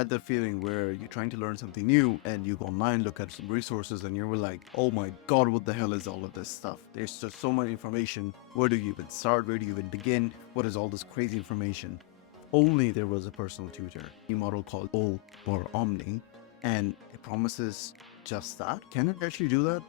Had that feeling where you're trying to learn something new and you go online, look at some resources, and you're like, oh my God, what the hell is all of this stuff? There's just so much information. Where do you even start? Where do you even begin? What is all this crazy information? Only there was a personal tutor, a model called O or Omni, and it promises just that. Can it actually do that?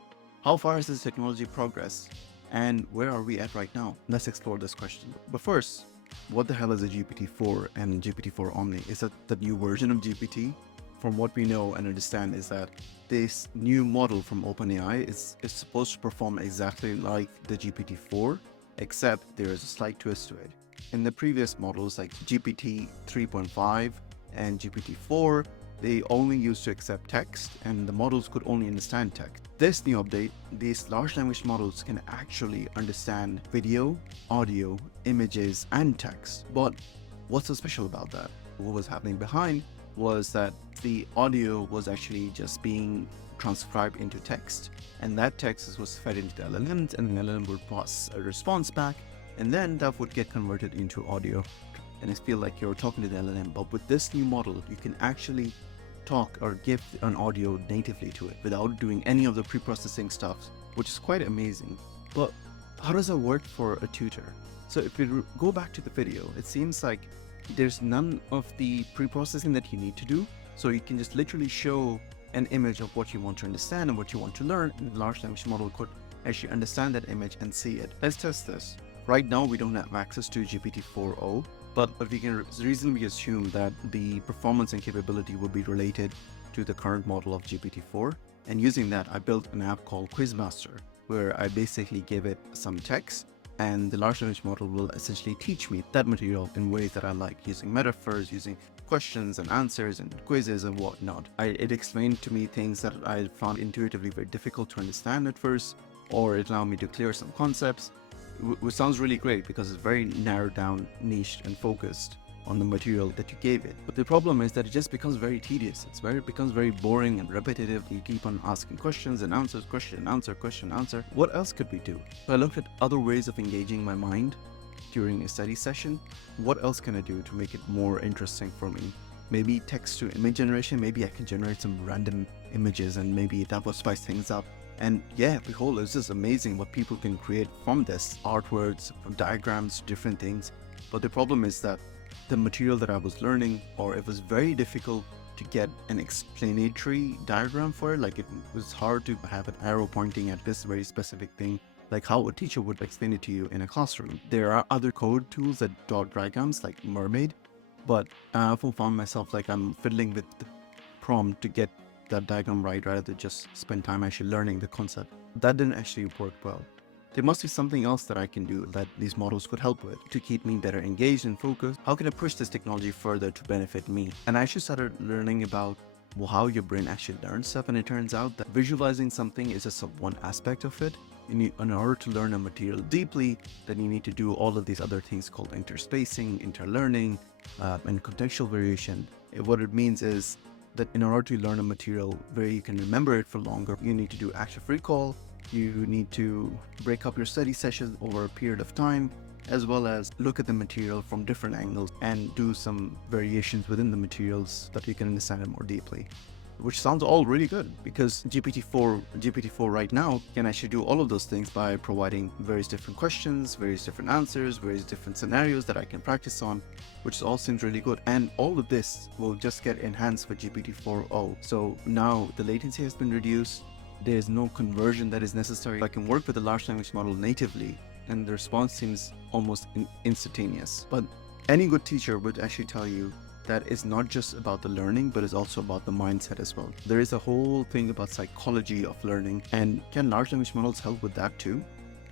How far has this technology progressed? And where are we at right now? Let's explore this question. But first, what the hell is a GPT-4 and GPT-4 Omni? Is that the new version of GPT? From what we know and understand is that this new model from OpenAI is supposed to perform exactly like the GPT-4, except there is a slight twist to it. In the previous models like GPT 3.5 and GPT-4, they only used to accept text and the models could only understand text. This new update, these large language models can actually understand video, audio, images, and text. But what's so special about that? What was happening behind was that the audio was actually just being transcribed into text, and that text was fed into the LLM, and the LLM would pass a response back, and then that would get converted into audio. And it feels like you're talking to the LLM. But with this new model, you can actually talk or give an audio natively to it without doing any of the pre-processing stuff, which is quite amazing. But how does that work for a tutor? So if we go back to the video, it seems like there's none of the pre-processing that you need to do. So you can just literally show an image of what you want to understand and what you want to learn, and the large language model could actually understand that image and see it. Let's test this. Right now, we don't have access to GPT-4o, but we can reasonably assume that the performance and capability will be related to the current model of GPT-4. And using that, I built an app called Quizmaster, where I basically give it some text, and the large language model will essentially teach me that material in ways that I like, using metaphors, using questions and answers and quizzes and whatnot. It explained to me things that I found intuitively very difficult to understand at first, or it allowed me to clear some concepts, which sounds really great because it's very narrowed down, niched, and focused on the material that you gave it. But the problem is that it just becomes very tedious. It becomes very boring and repetitive. You keep on asking questions and answers, question, answer, question, answer. What else could we do? So I looked at other ways of engaging my mind during a study session. What else can I do to make it more interesting for me? Maybe text to image generation. Maybe I can generate some random images and maybe that will spice things up. And yeah, behold, it's just amazing what people can create from this. Artworks, from diagrams, different things. But the problem is that the material that I was learning, or it was very difficult to get an explanatory diagram for it. Like it was hard to have an arrow pointing at this very specific thing, like how a teacher would explain it to you in a classroom. There are other code tools that draw diagrams like Mermaid, but I often found myself like I'm fiddling with the prompt to get that diagram right rather than just spend time actually learning the concept. That didn't actually work well. There must be something else that I can do that these models could help with to keep me better engaged and focused. How can I push this technology further to benefit me? And I actually started learning about how your brain actually learns stuff, and it turns out that visualizing something is just one aspect of it. In order to learn a material deeply, then you need to do all of these other things called interspacing, interlearning, and contextual variation. What it means is that in order to learn a material where you can remember it for longer, you need to do active recall, you need to break up your study sessions over a period of time, as well as look at the material from different angles and do some variations within the materials that you can understand it more deeply. Which sounds all really good because GPT-4 right now can actually do all of those things by providing various different questions, various different answers, various different scenarios that I can practice on, which all seems really good. And all of this will just get enhanced with GPT-4o. So now the latency has been reduced. There's no conversion that is necessary. I can work with the large language model natively and the response seems almost instantaneous. But any good teacher would actually tell you that it's not just about the learning, but it's also about the mindset as well. There is a whole thing about psychology of learning, and can large language models help with that too?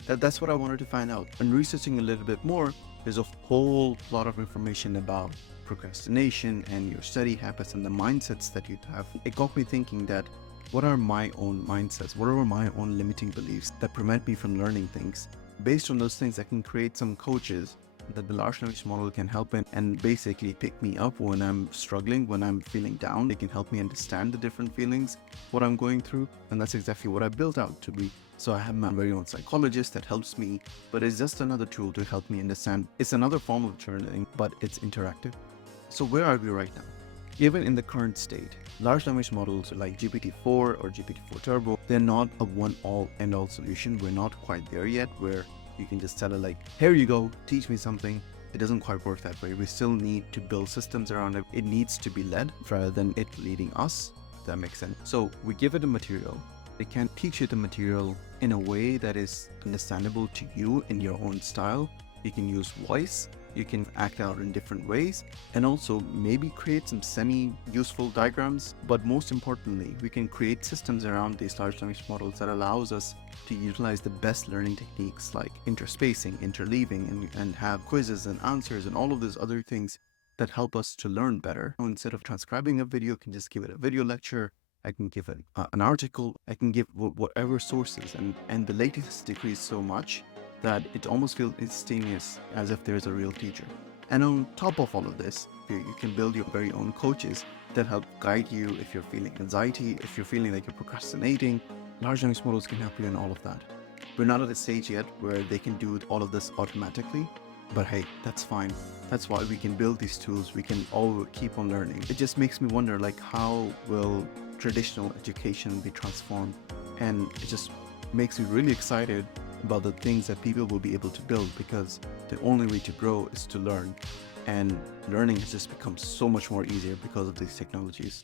That's what I wanted to find out. And researching a little bit more, there's a whole lot of information about procrastination and your study habits and the mindsets that you have. It got me thinking that what are my own mindsets? What are my own limiting beliefs that prevent me from learning things? Based on those things, I can create some coaches that the large language model can help in and basically pick me up when I'm struggling, when I'm feeling down. They can help me understand the different feelings, what I'm going through. And that's exactly what I built out to be. So I have my very own psychologist that helps me, but it's just another tool to help me understand. It's another form of journaling, but it's interactive. So where are we right now? Even in the current state, large language models like GPT-4 or GPT-4 Turbo, they're not a one-all end-all solution. We're not quite there yet where you can just tell it like, here you go, teach me something. It doesn't quite work that way. We still need to build systems around it. It needs to be led rather than it leading us, if that makes sense. So we give it a material. It can teach you the material in a way that is understandable to you in your own style. You can use voice, you can act out in different ways, and also maybe create some semi-useful diagrams. But most importantly, we can create systems around these large language models that allows us to utilize the best learning techniques like interspacing, interleaving, and have quizzes and answers and all of those other things that help us to learn better. So instead of transcribing a video, I can just give it a video lecture. I can give it an article. I can give whatever sources, and the latency decreased so much that it almost feels instantaneous, as if there's a real teacher. And on top of all of this, you can build your very own coaches that help guide you if you're feeling anxiety, if you're feeling like you're procrastinating. Large language models can help you in all of that. We're not at a stage yet where they can do all of this automatically, but hey, that's fine. That's why we can build these tools. We can all keep on learning. It just makes me wonder, like, how will traditional education be transformed? And it just makes me really excited about the things that people will be able to build, because the only way to grow is to learn, and learning has just become so much more easier because of these technologies.